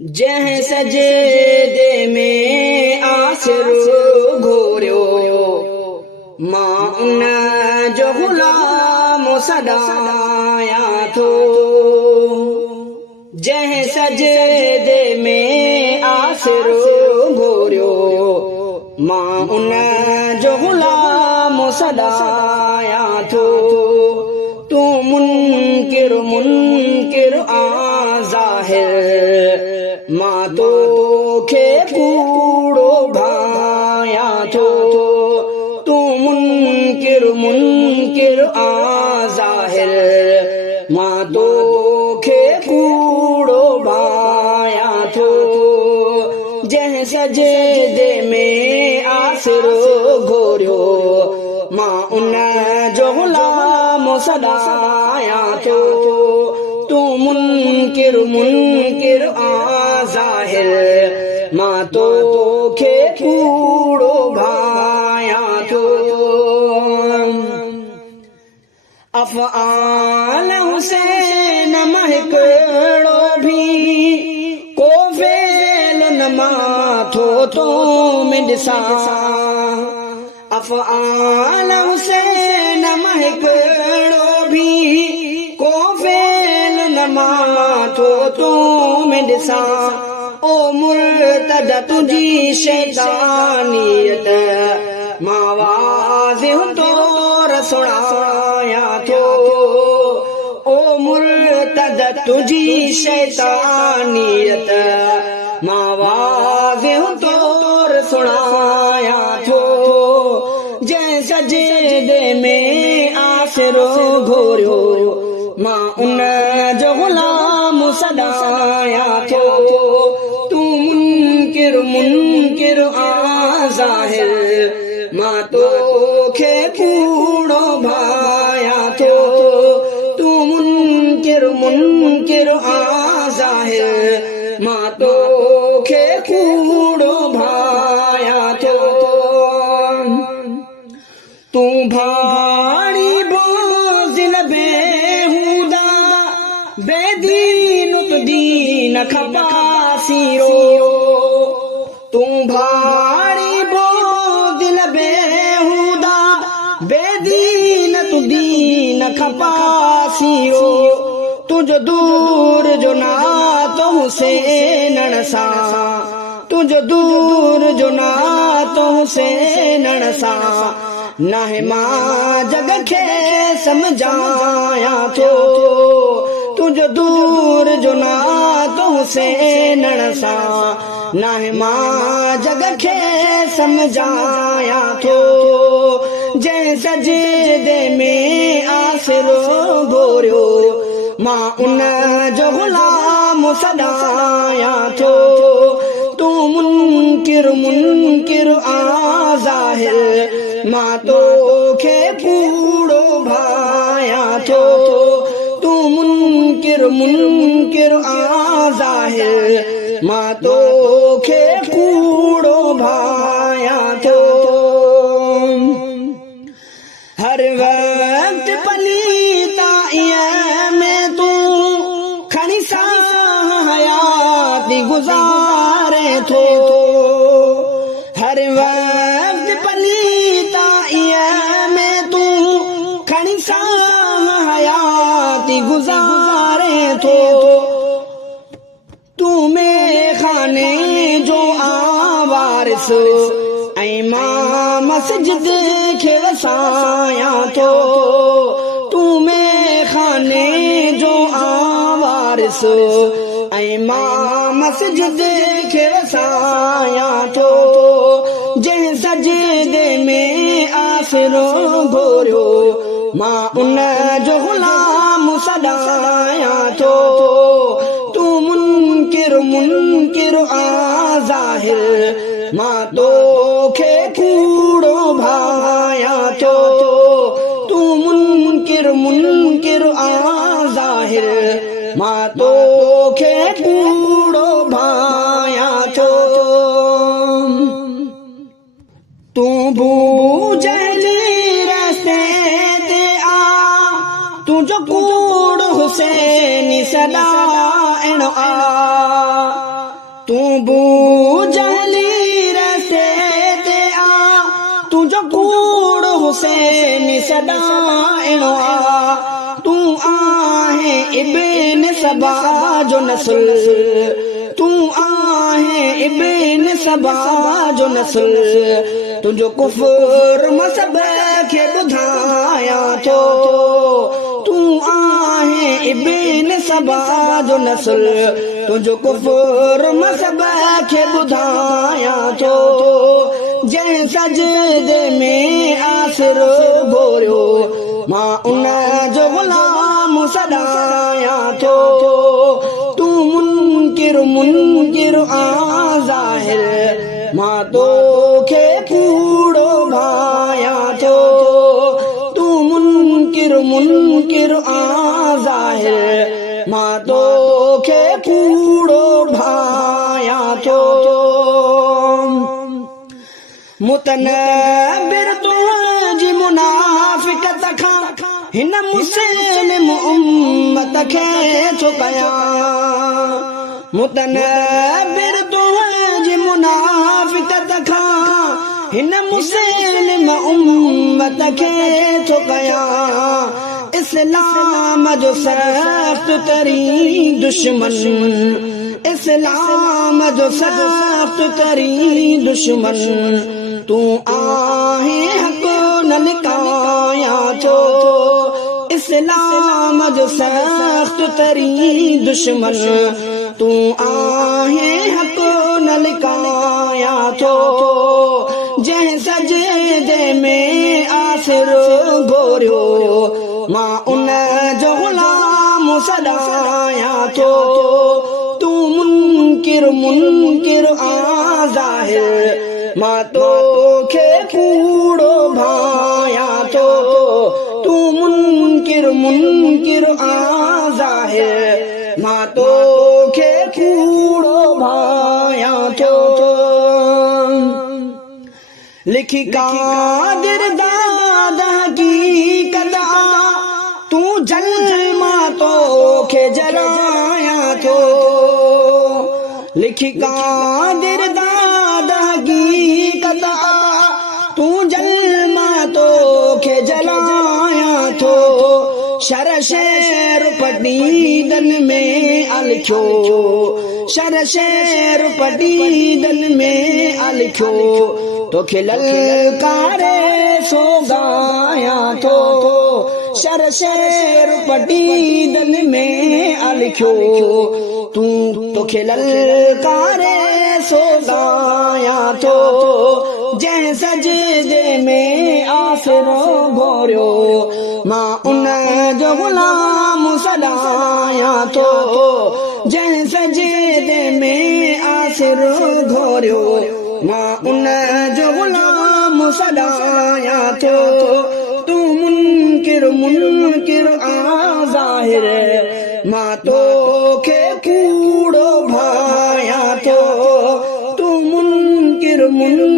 जह सजदे में आसरो घोरियो मां उन जो गुलाम सदाया थो। जह सजदे में आसरो घोरियो मां उन जो गुलाम सदाया थो। तू मुनकिर मुनकिर आ ज़ाहिर मां तोखे कूड़ो भाया थो। तू मुनकिर मुनकिर आ ज़ाहिर मां तोखे कूड़ो भाया थो। जंहिं सजदे में आसरो घोरियो मां उन जो गुलाम सदाया थो। तू मुनकिर मुनकिर आ ज़ाहिर मां तोखे कूड़ो भाया थो। अफ़आल हुसैन मां हिकिड़ो भी को फेल न मां थो तो में ॾिसां। अफ़आल हुसैन मां हिकिड़ो भी को फेल न मां थो तो में ॾिसां। ओ मुर्तद तुंहिंजी शैतानियत मां वाज़िह तौर सुणाया थो। ओ मुर्तद तुंहिंजी शैतानियत मां वाज़िह तौर सुणाया थो। जंहिं सजदे में आसरो घोरियो मां उन जो गुलाम सदाया थो। तू मुनकिर मुनकिर आ ज़ाहिर मां तोखे कूड़ो भाया थो। तू मुनकिर मुनकिर आ ज़ाहिर मां तोखे कूड़ो भाया थो। तू भाड़ी बोझिल बेहूदा बेदीन दीन खपासीरो। तू भाड़ी बोझिल बेहूदा बेदीन दीन खपासीरो। तुझो दूर जो नातो हुसैनन सां। तुझो दूर जो नातो हुसैनन सां। नाहे मां जग खे समझाया थो। तुझो दूर जो नातो हुसैनन सां। नाहे मां जग खे समझाया थो। जंहिं सजदे में आसरो घोरियो मां उन जो गुलाम सदाया थो। तू मुनकिर मुनकिर आ ज़ाहिर मां तोखे कूड़ो भाया थो। तू मुनकिर मुनकिर आ ज़ाहिर मां तोखे कूड़ो भाया थो। हर वक्त पलीताईअ में तू खणी साह हयाती गुज़ारे थो। हर वक्त पलीताईअ में तू खणी साह हयाती गुज़ारे थो। तू में खाने जो आवारिस ऐं मां मस्जिद खे वसाया थो। तू में खाने जो आवारिस ऐं मां मस्जिद खे वसाया थो। जंहिं सजदे में आसरो घोरियो मां उन जो गुलाम सदाया थो। तू मुनकिर मुनकिर आ ज़ाहिर मां तोखे कूड़ो भाया थो। तू मुनकिर मुनकिर आ ज़ाहिर मां तोखे कूड़ो भाया थो। तू बूझली रस्ते ते आ तुझो कूड़ हुसैनी सदा आ। तू बूझली रस्ते ते आ तुझो कूड़ हुसैन सदाइणो आ तू आहे इब्न सबा जो नस्ल तू आहे इब्न सबा जो नस्ल तुझो कुफर मसब खे ॿुधायां थो तू आहे इब्न सबा जो नस्ल तुझो कुफर मसब खे ॿुधायां थो जंहिं सजदे में आसरो घोरियो मां उन जो ग़ुलाम सॾायां थो तू मुनकिर मुनकिर आ ज़ाहिर मां तोखे कूड़ो भायां थो तू मुनकिर मुनकिर आ ज़ाहिर मां तोखे कूड़ो भायां थो मुतनबिर तुंहिंजी मुनाफ़िक़त खां हिन मुस्लिम उम्मत खे छो कयां मुतनबिर तुंहिंजी मुनाफ़िक़त खां हिन मुस्लिम उम्मत खे छो कयां इस्लाम जो सख़्त तरीन दुश्मन इस्लाम जो सख़्त तरीन दुश्मन तू आहे हक़ न लिकायां थो इस्लाम जो सख़्त तरीन दुश्मन तू आहे हक़ न लिकायां थो जंहिं सजदे में आसरो घोरियो मां उन जो ग़ुलाम सॾायां थो तू मुनकिर मुनकिर आ ज़ाहिर मां तोखे कूड़ो भायां थो तू मुनकिर मुनकिर आ ज़ाहिर मां तोखे कूड़ो भायां थो लिखी कादिर दाद हक़ीक़त तू जल मां तोखे जलायां थो लिखी कादिर दाद हक़ीक़त तू जल मां तोखे जलायां थो शर शेर पटीदन में अलखियो शर शेर पटीदन में अलखियो तोखे ललकारे सो गायां थो शर शेर पटीदन में अलखियो तू तोखे ललकारे सो गायां थो जंहिं सजदे में आसरो घोरियो मां उन जो ग़ुलाम सॾायां थो जंहिं सजदे में आसरो घोरियो मां उन जो ग़ुलाम सॾायां थो तू मुनकिर मुनकिर आ ज़ाहिर मां तोखे कूड़ो भायां थो तू मुनकिर मुनकिर